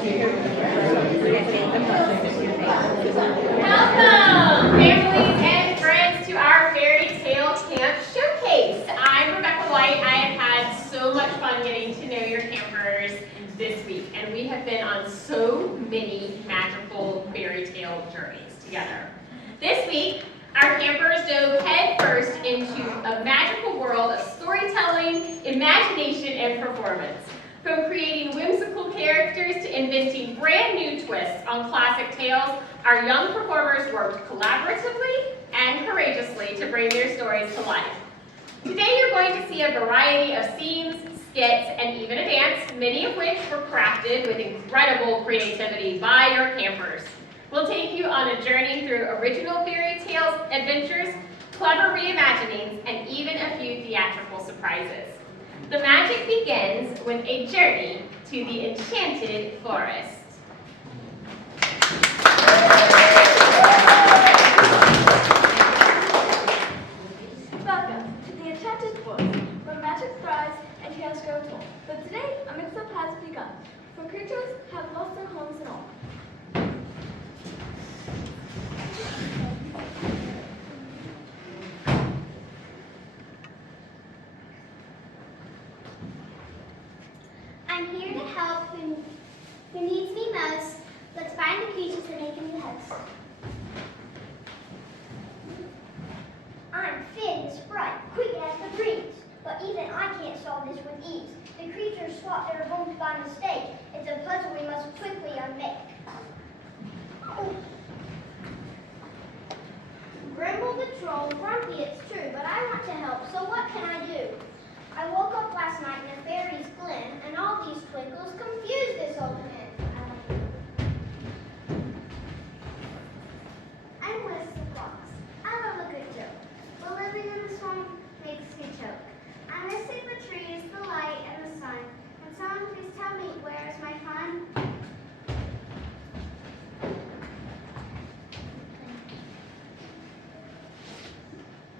Welcome, families and friends, to our Fairy Tale Camp Showcase. I'm Rebecca White. I have had so much fun getting to know your campers this week, and we have been on so many magical fairy tale journeys together. This week, our campers dove headfirst into a magical world of storytelling, imagination, and performance. From creating whimsical characters to inventing brand new twists on classic tales, our young performers worked collaboratively and courageously to bring their stories to life. Today you're going to see a variety of scenes, skits, and even a dance, many of which were crafted with incredible creativity by your campers. We'll take you on a journey through original fairy tales, adventures, clever reimaginings, and even a few theatrical surprises. The magic begins with a journey to the Enchanted Forest. Welcome to the Enchanted Forest, where magic thrives and tales grow told. But today, a mix-up has begun, for creatures have lost their homes and all. I'm here to help who needs me most. Let's find the creatures and make a new host. I'm Finn, the sprite, quick as the breeze. But even I can't solve this with ease. The creatures swap their homes by mistake. It's a puzzle we must quickly unmake. Grimble the troll, grumpy it's true, but I want to help, so what can I do? I woke up last night in a fairy's glen, and all these twinkles confuse this old man. I'm Wes the Fox. I love a good joke, but living in the swamp makes me choke. I'm missing the trees, the light, and the sun. And someone please tell me, where is my fun?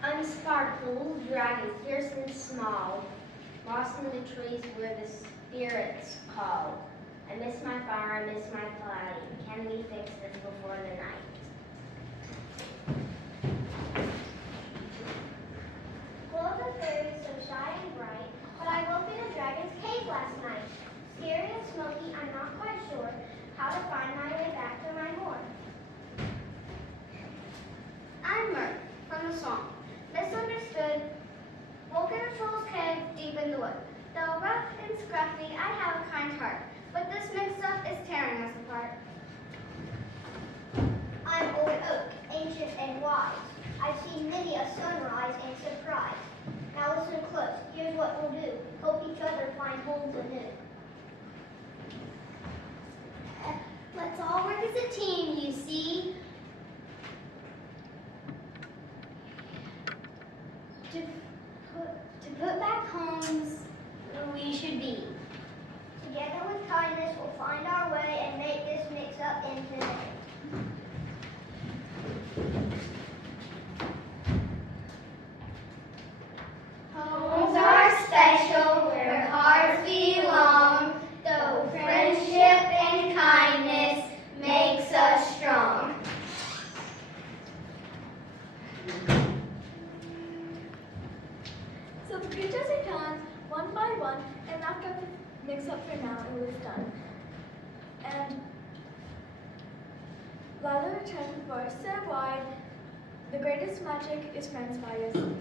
Unsparkle, dragon, fierce and small, lost in the trees where the spirits call. I miss my fire, I miss my light. Can we fix this before the night? Glow the fairies so shy and bright, but I woke in a dragon's cave last night. Scary and smoky, I'm not quite sure how to find my way back to my horn. I'm Merc from the song. Misunderstood, woke in a troll's cave deep in the wood. Though rough and scruffy, I have a kind heart, but this mix-up is tearing us apart. I'm Old Oak, ancient and wise. I've seen many a sunrise and surprise. Now listen close, here's what we'll do. Help each other find homes anew. Let's all work as a team, you see. To put back homes where we should be. Together with kindness, we'll find our way and make this mix-up into day. Homes are special where hearts belong, though friendship and kindness makes us strong. So the creatures are turned one by one, and after the mix-up for now, it was done. And while the Enchanted Forests are wide, the greatest magic is friends by your side.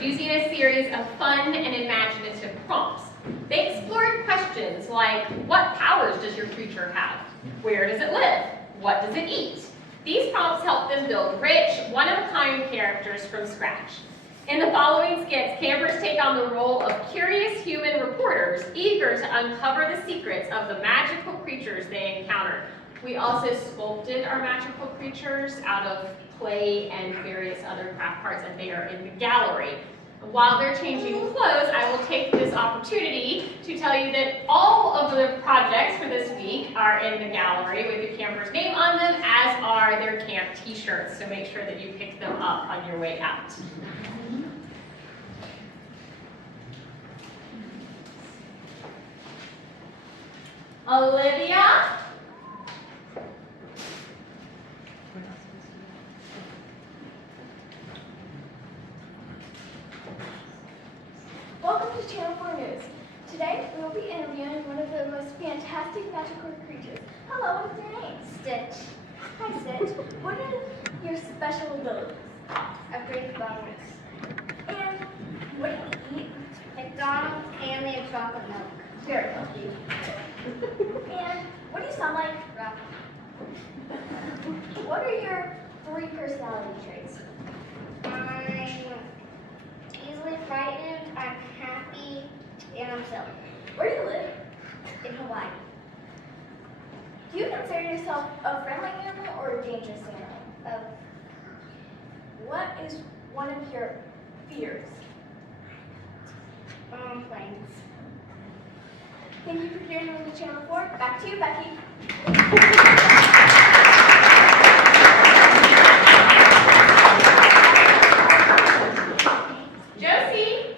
Using a series of fun and imaginative prompts. They explored questions like, what powers does your creature have? Where does it live? What does it eat? These prompts help them build rich, one-of-a-kind characters from scratch. In the following skits, campers take on the role of curious human reporters, eager to uncover the secrets of the magical creatures they encounter. We also sculpted our magical creatures out of clay and various other craft parts, and they are in the gallery. While they're changing clothes, I will take this opportunity to tell you that all of the projects for this week are in the gallery with the camper's name on them, as are their camp t-shirts, so make sure that you pick them up on your way out. Olivia? Welcome to Channel 4 News. Today, we will be interviewing one of the most fantastic magical creatures. Hello, what's your name? Stitch. Hi, Stitch. What are your special abilities? Upgrade bonus. And what do you eat? McDonald's, candy, and chocolate milk. Very lucky. And what do you sound like? Rock. What are your 3 personality traits? I'm easily frightened, I'm happy, and I'm silly. Where do you live? In Hawaii. Do you consider yourself a friendly animal or a dangerous animal? What is one of your fears? Planes. Thank you for joining me to Channel 4. Back to you, Becky. Josie?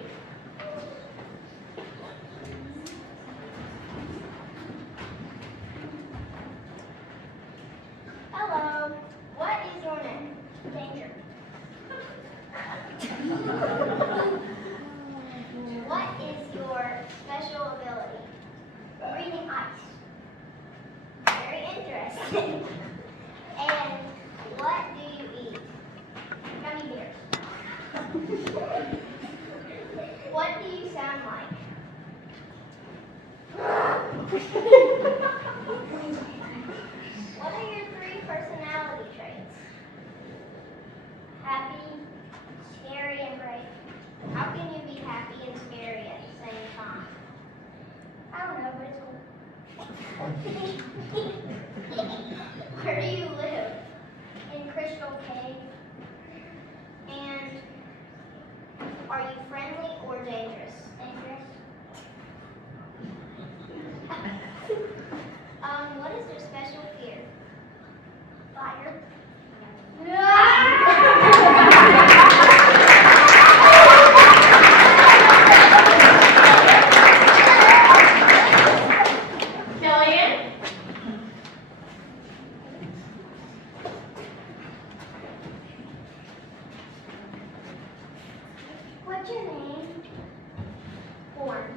Hello. What is your name? Danger. What is your special ability? Breathing ice. Very interesting. And what do you eat? Gummy bears. What do you sound like? What are your 3 personality traits? Happy, scary, and brave. How can you be happy and scary at the same time? I don't know, but it's cool. Where do you live? In Crystal Cave. And are you friendly or dangerous? Dangerous. What is your special fear? Fire. Cillian? What's your name? Born.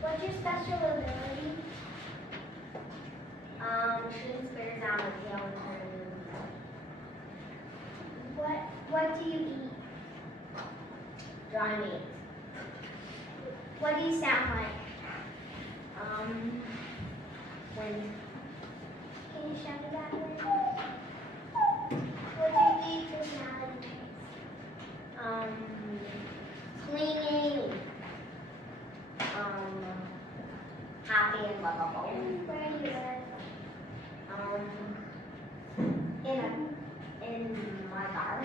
What's your special ability? Shooting spirits out of the yellow turn. What do you eat? Dry meat. What do you sound like? When. Can you show me that word? What do you eat personality traits? Clingy. Happy and lovable. Where do you live? In my car.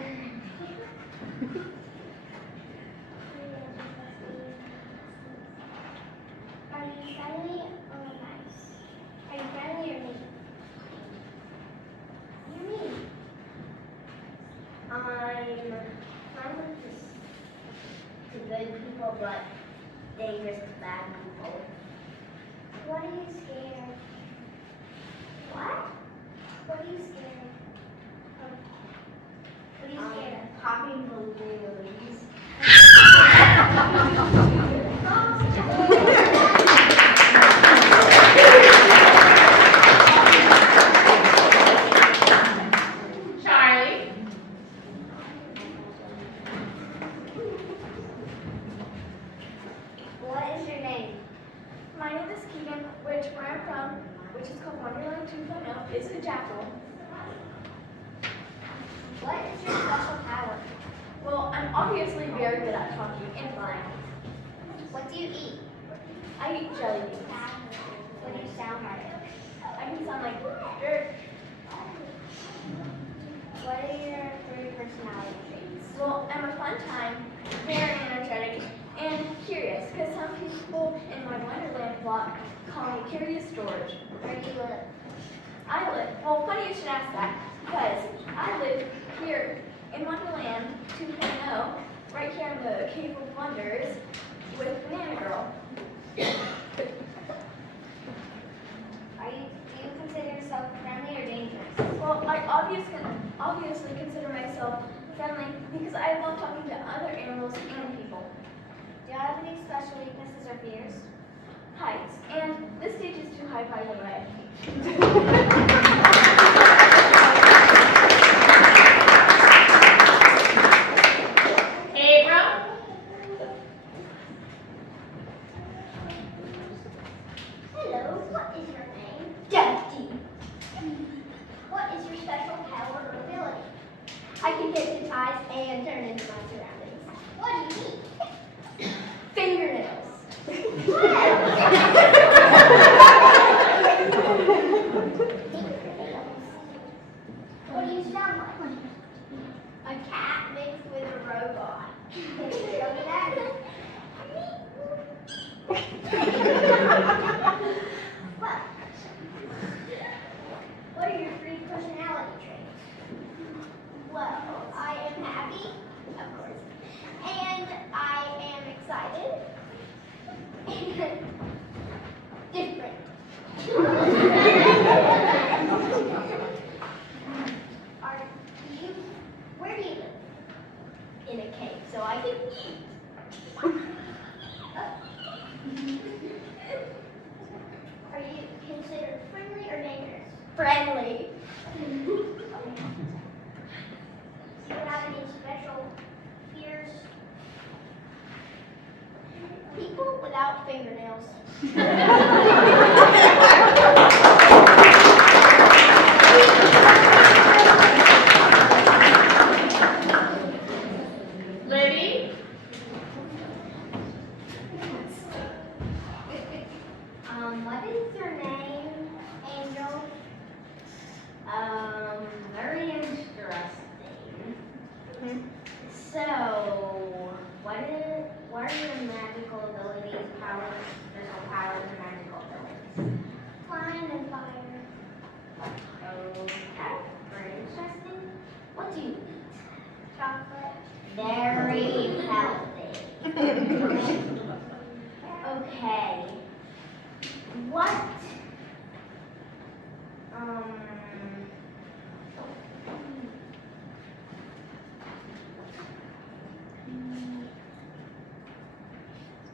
Are you friendly or nice? Are you friendly or mean? You're mean. I'm friendly to good people, but dangerous to bad people. What are you scared? What? What are you scared of? What are you scared of? Popping balloons. Charleigh? What is your name? My name is Keegan, where I'm from, which is called Wonderland 2.0, is a jackal. What is your special power? Well, I'm obviously very good at talking and flying. What do you eat? I eat jelly beans. What do you sound like? I can sound like dirt. What are your 3 personality traits? Well, I'm a fun time, very energetic, and curious, because some people in my Wonderland block call me Curious George. Where do you live? Well, funny you should ask that, because I live here in Wonderland 2.0, right here in the Cave of Wonders with Banana Girl. Do you consider yourself friendly or dangerous? Well, I obviously consider myself friendly because I love talking to other animals and people. Do you have any special weaknesses or fears? Heights, and this stage is too high, by the way. Abram? Hello, what is your name? Dusty. What is your special power or ability? I can hypnotize and turn into my surroundings. What do you need? Fingernails. What do you sound like? A cat mixed with a robot. Can you show me that? What are your 3 personality traits? Well, I am happy, of course, and I am excited, and different. Where do you live? In a cave, so I can eat. Are you considered friendly or dangerous? Friendly. Do you have any special fears? People without fingernails. Libby? What is your name, Angel? Very interesting. So, what are your magical abilities, powers, special powers, and magical abilities? Flying and fire. Okay, very interesting. What do you eat? Chocolate. Very healthy. Okay. What?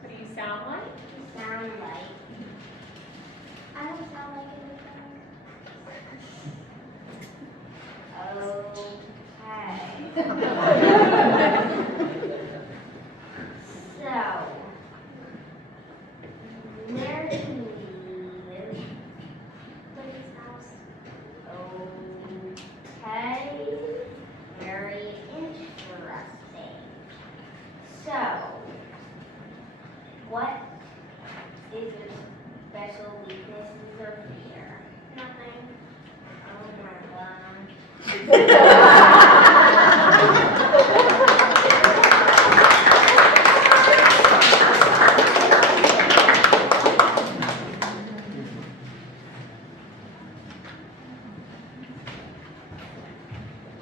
What do you sound like? You sound like. I don't sound like anything. So, where do you live? Libby's house. Okay, very interesting. So, what is your special weaknesses or fear? Nothing. Oh my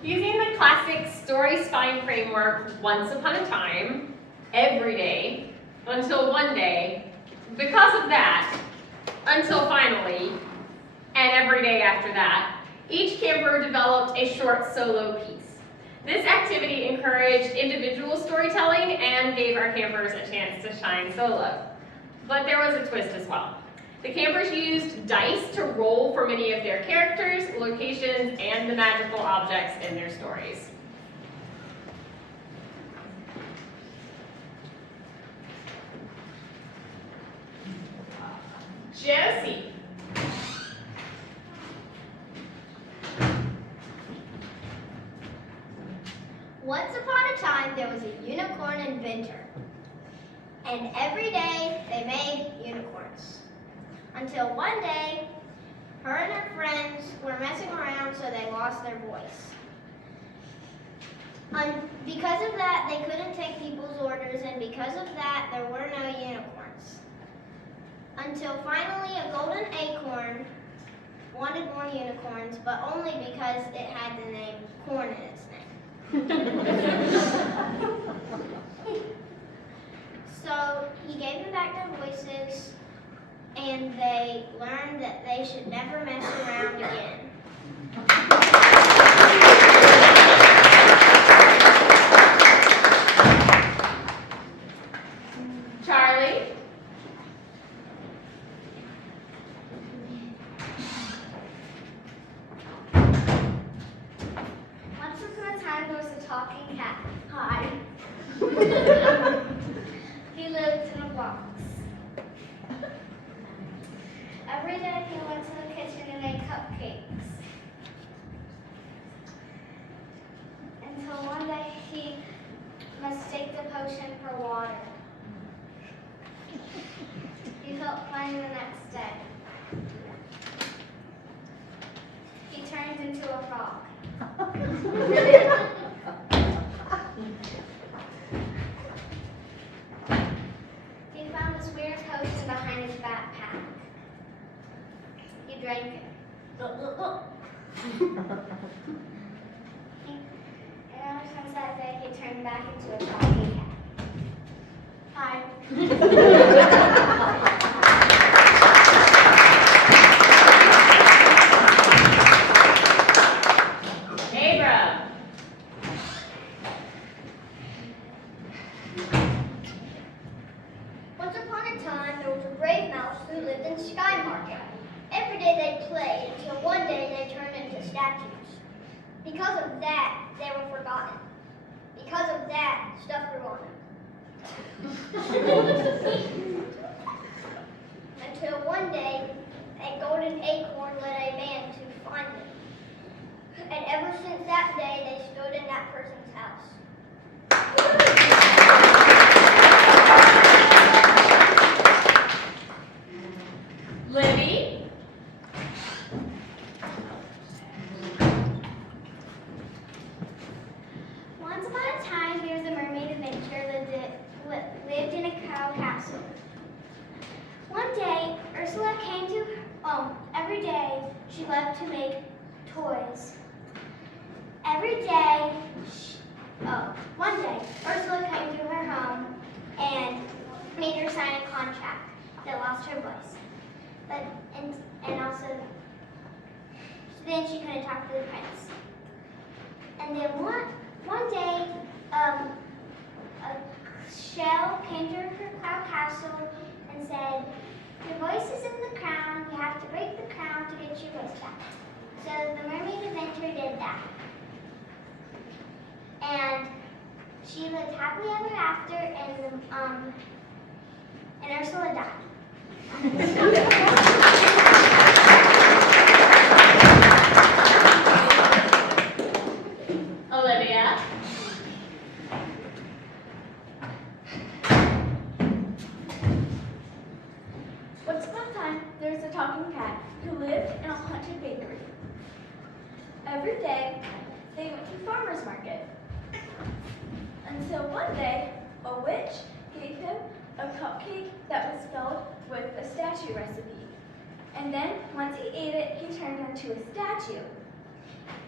Using the classic story spine framework, once upon a time, every day, until one day, because of that, until finally, and every day after that, each camper developed a short solo piece. This activity encouraged individual storytelling and gave our campers a chance to shine solo. But there was a twist as well. The campers used dice to roll for many of their characters, locations, and the magical objects in their stories. Josie. Once upon a time, there was a unicorn inventor. And every day, they made unicorns. Until one day, her and her friends were messing around so they lost their voice. Because of that, they couldn't take people's orders, and because of that, there were no unicorns. Until finally a golden acorn wanted more unicorns, but only because it had the name corn in its name. So he gave them back their voices, and they learned that they should never mess around again. Charlie? Once upon a time, there was a talking cat. Hi. He lived in a box. Every day he went to the kitchen and made cupcakes. Until one day he mistook the potion for water. He felt fine the next day. He turned into a frog. He found this weird potion behind his backpack. He drank it. And ever since that day, he turned back into a talking cat. Hi. Abram? Once upon a time, there was a brave mouse who lived in Sky Market. Every day they played until one day they turned into statues. Because of that, they were forgotten. Because of that, stuff grew on them. Until one day, a golden acorn led a man to find them. And ever since that day, they stood in that person's house. Libby? Once upon a time, there was a mermaid adventurer lived in a cow castle. One day, Ursula came to every day she loved to make toys. One day, Ursula came to her home and made her sign a contract that lost her voice. And also, then she couldn't talk to the prince. And then one day, a shell came to her castle and said, "Your voice is in the crown. You have to break the crown to get your voice back." So the mermaid adventurer did that. And she lived happily ever after, and Ursula died. Olivia? Once upon a time, there was a talking cat who lived in a haunted bakery. Every day, they went to farmer's market. Until one day, a witch gave him a cupcake that was filled with a statue recipe. And then, once he ate it, he turned into a statue.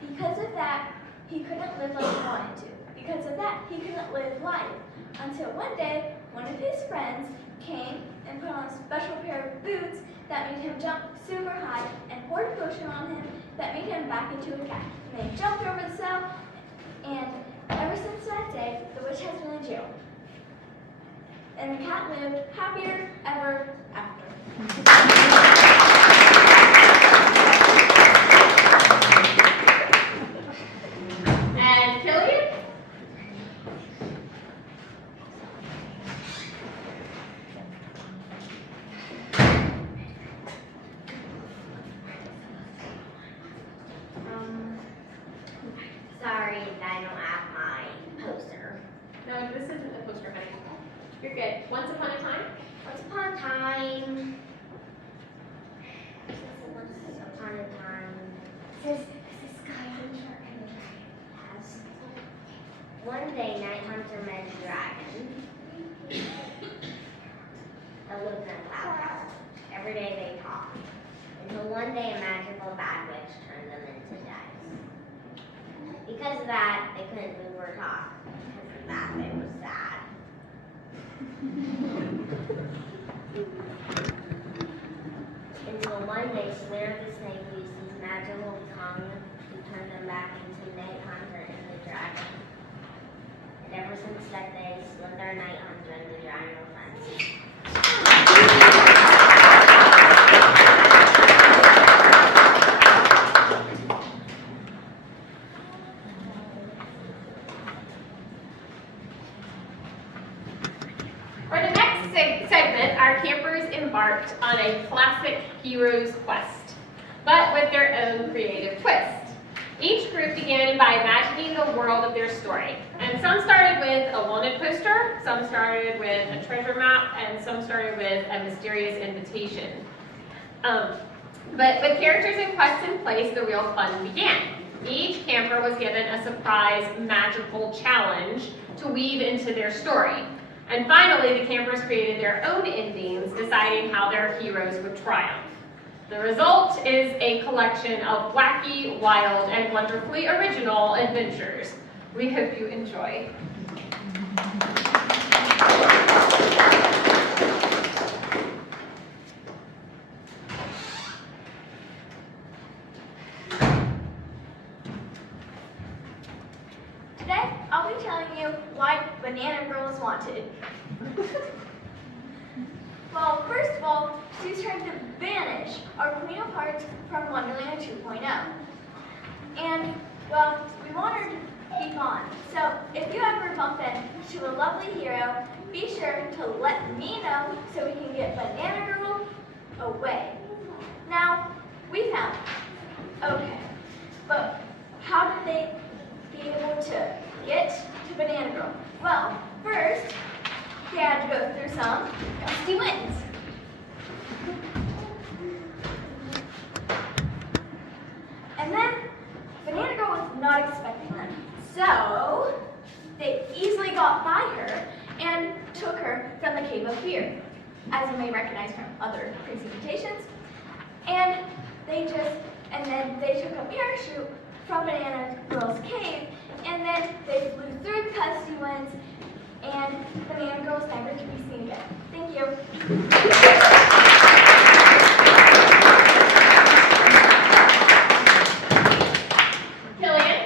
Because of that, he couldn't live like he wanted to. Because of that, he couldn't live life. Until one day, one of his friends came and put on a special pair of boots that made him jump super high and poured a potion on him that made him back into a cat. And they jumped over the cell, and ever since that day, the witch has been in jail. And the cat lived happier ever after. And Cillian? Sorry, I don't have my poster. No, this isn't a poster, honey. You're good. Once upon a time? Once upon a time. Once upon a time. This is Sky. Has. One day, Night Hunter met a dragon that lived in a cloud house. Every day they talked, until one day a magical bad witch turned them into dice. Because of that, they couldn't move or talk. Because of that, they were sad. Until one day, Slayer the Snake used his magical tongue to turn them back into Night Hunter and the dragon. And ever since that day, Slither, Night Hunter, and the dragon were friends. For the next segment, our campers embarked on a classic hero's quest, but with their own creative twist. Each group began by imagining the world of their story, and some started with a wanted poster, some started with a treasure map, and some started with a mysterious invitation. But with characters and quests in place, the real fun began. Each camper was given a surprise magical challenge to weave into their story. And finally, the campers created their own endings, deciding how their heroes would triumph. The result is a collection of wacky, wild, and wonderfully original adventures. We hope you enjoy. Today, I'll be telling you why Banana Girl is wanted. Well, first of all, she's trying to banish our Queen of Hearts from Wonderland 2.0. And, well, we want her to be gone. So, if you ever bump into a lovely hero, be sure to let me know so we can get Banana Girl away. Now, we found her. Okay, but how did they be able to get to Banana Girl? Well, first, they had to go through some gusty winds. And then, Banana Girl was not expecting them. So, they easily got by her and took her from the Cave of Fear, as you may recognize from other presentations. And then they took a parachute from Banana Girl's cave, and then they flew through the gusty winds, and Banana Girl was never to be seen again. Thank you. Cillian?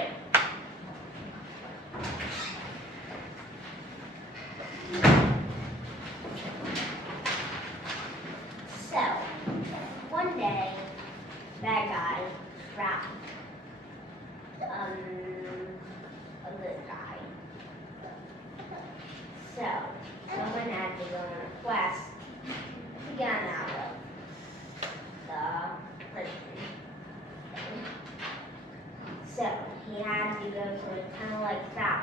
So, one day, that guy trapped a good guy. So, someone had to go on a quest to get him out of the prison. So, he had to go through kind of like that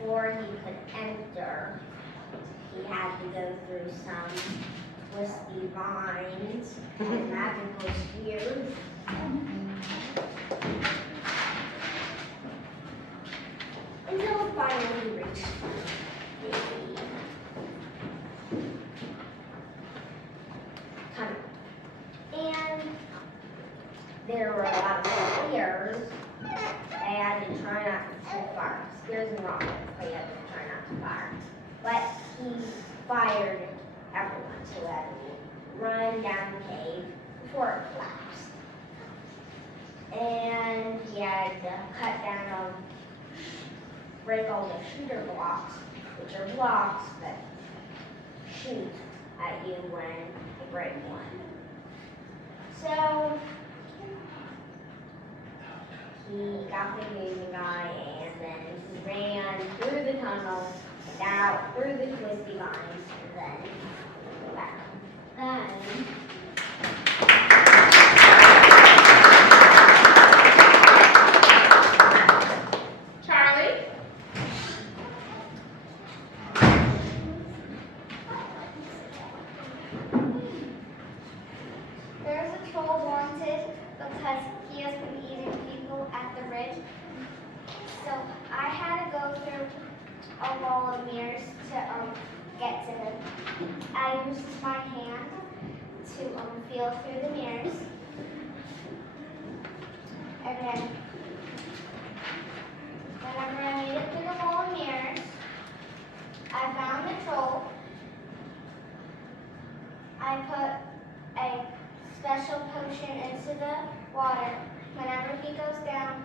before he could enter. He had to go through some twisty vines and magical spears. Until finally he reached the tunnel. And there were a lot of spears. They had to try not to fire. Spears and rockets, they had to try not to fire. But he fired everyone who had to run down the cave before it collapsed. And he had to cut down break all the shooter blocks, which are blocks that shoot at you when you break one. So he got the green guy, and then he ran through the tunnel and out through the twisty vines, and then back. Then Charleigh? There's a troll wanted because he has been eating people at the ridge. So I had to go I use my hand to feel through the mirrors. And then, whenever I made it through the wall of mirrors, I found the troll. I put a special potion into the water. Whenever he goes down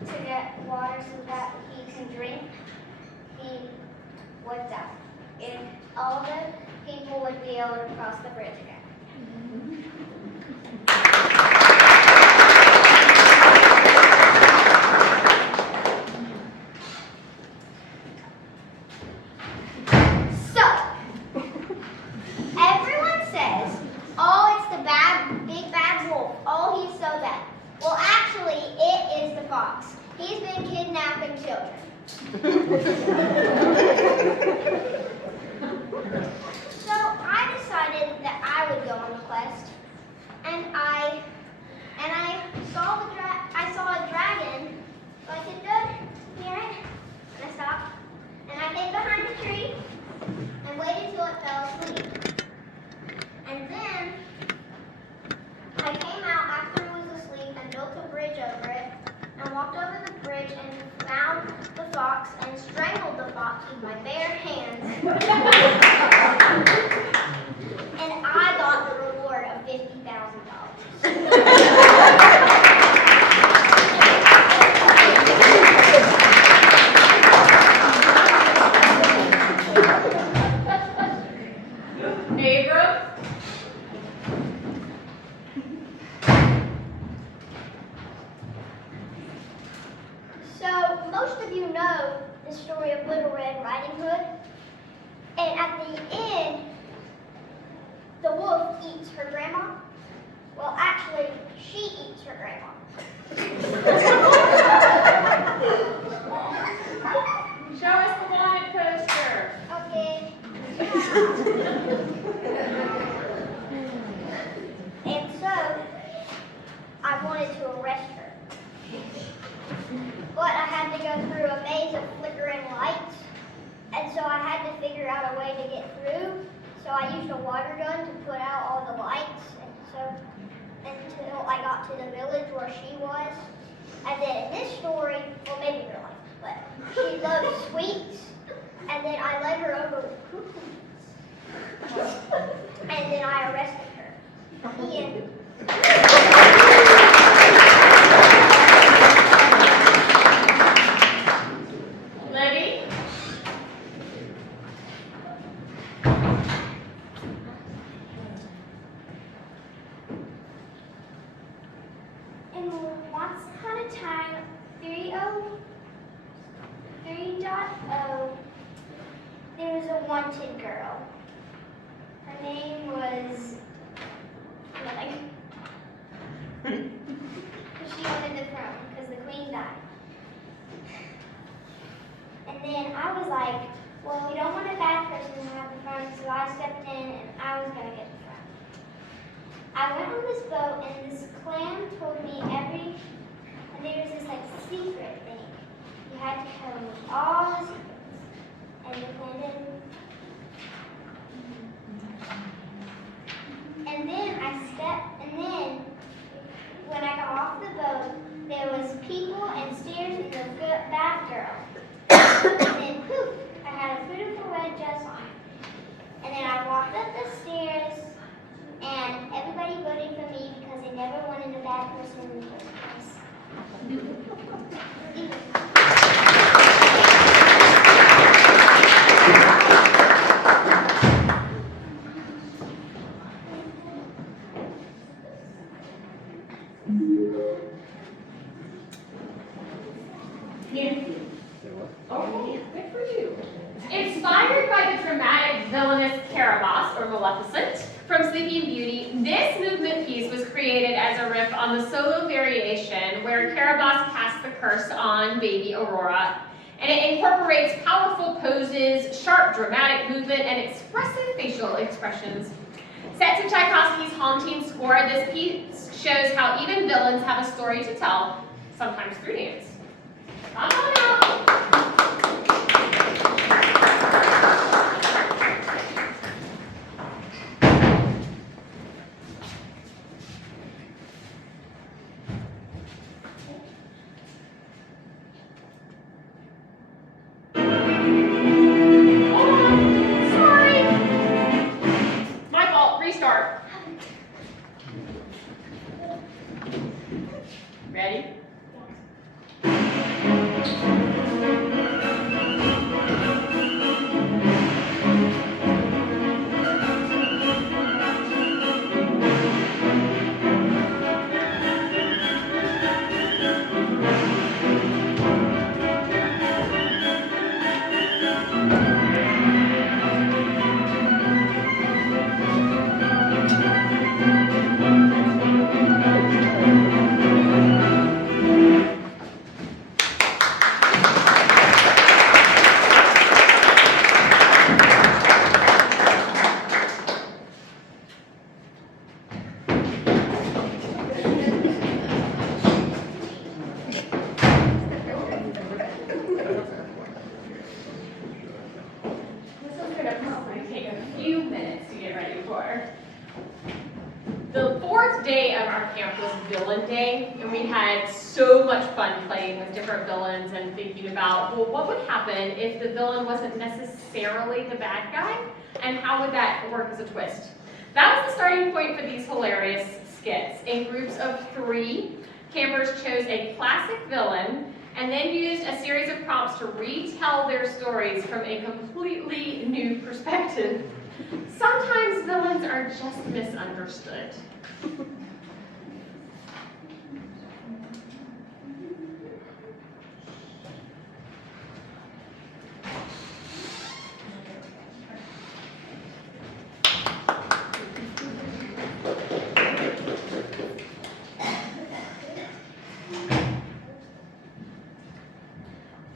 to get water so that he can drink, he would die. And all the people would be able to cross the bridge again. So, everyone says, oh, it's the big bad wolf. Oh, he's so bad. Well, actually, it is the fox. He's been kidnapping children. So I decided that I would go on the quest, and I saw a dragon. So I said, "Good, near it." And I stopped, and I hid behind the tree and waited till it fell asleep. And then I came out after it was asleep and built a bridge over it, and walked over the bridge and found the fox and strangled the fox with my bare hands. And I got the reward of $50,000. Abram? So, most of you know the story of Little Red Riding Hood. And at the end, the wolf eats her grandma. Well, actually, she eats her grandma. Show us the wanted poster. Okay. And so, I wanted to arrest her. But I had to go through a maze of flickering lights. And so I had to figure out a way to get through. So I used a water gun to put out all the lights. And so until I got to the village where she was. And then in this story, well, maybe real life, but she loves sweets. And then I led her over with cookies. And then I arrested her. The end. Libby? And once upon a time, 3.0, there was a wanted girl. Her name was nothing. She wanted the throne because the queen died. And then I was like, well, we don't want a bad person to have the throne, so I stepped in and I was going to get the throne. I went on this boat and this clan told me and there was this like secret thing. You had to tell me all the secrets. And the clan didn't. And then when I got off the boat, there was people and stairs and the bad girl. And then poof, I had a beautiful red dress on. And then I walked up the stairs and everybody voted for me because they never wanted a bad person in the first place. Oh, good for you. Inspired by the dramatic villainous Carabosse, or Maleficent, from Sleeping Beauty, this movement piece was created as a riff on the solo variation where Carabosse casts the curse on baby Aurora, and it incorporates powerful poses, sharp dramatic movement, and expressive facial expressions. Set to Tchaikovsky's haunting score, this piece shows how even villains have a story to tell, sometimes through dance. Come on out. gonna probably take a few minutes to get ready for. The fourth day of our camp was Villain Day, and we had so much fun playing with different villains and thinking about, well, what would happen if the villain wasn't necessarily the bad guy, and how would that work as a twist? That was the starting point for these hilarious skits. In groups of 3, campers chose a classic villain and then used a series of prompts to retell their stories from a completely new perspective. Sometimes villains are just misunderstood.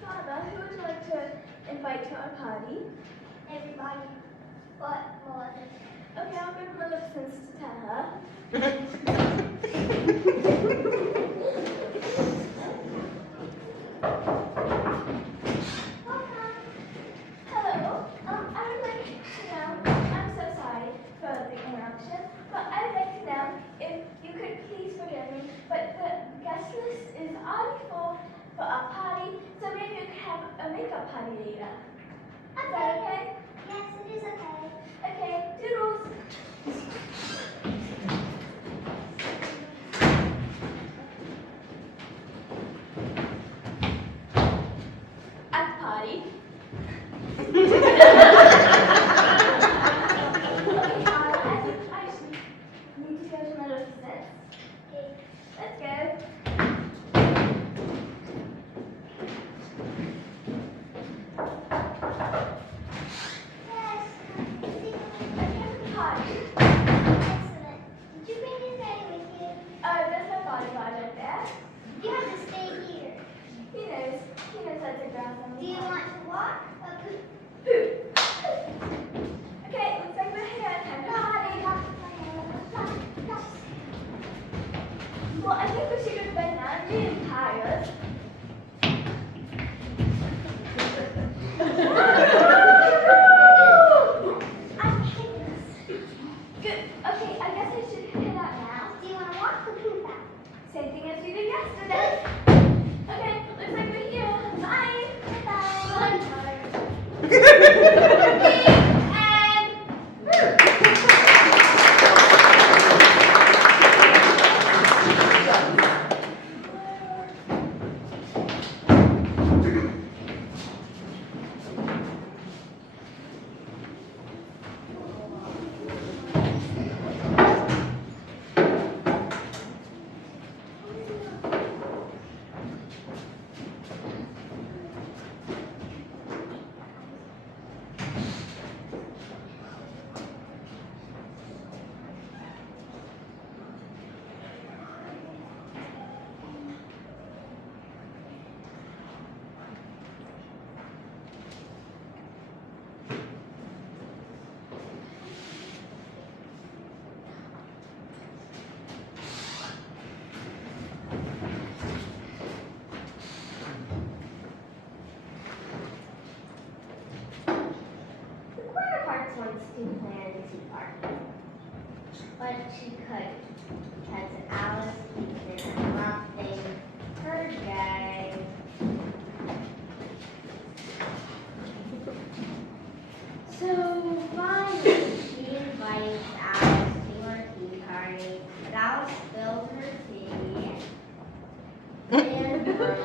Father, who would you like to invite to our party? Everybody but Melissa. Okay, I'll give her lip sense to tell her. Hello. I would like to know, I'm so sorry for the interruption, but I would like to know if you could please forgive me, but the guest list is already full for our party, so maybe you could have a makeup party later. Is that okay? Yes, it is okay. Okay, doodles. At the party. Okay, I think I need to go to my little set. Okay, let's go. Yes. Party. Excellent. Did you bring his daddy with you? There's my bodyguard right there. You have to stay here. He knows how to grab them. Do you want to walk or poop? Poop. Okay, looks like we're here. Time to party. Well, I think we should go to bed now. I'm really tired. I'm kidding. Good. Okay, I guess I should head out now. Do you want to walk or poop out? Same thing as we did yesterday. Okay, looks like we're here. Bye. Bye. To plan a tea party, but she couldn't because Alice keeps interrupting her day. So finally, she invites Alice to her tea party, but Alice spilled her tea and broke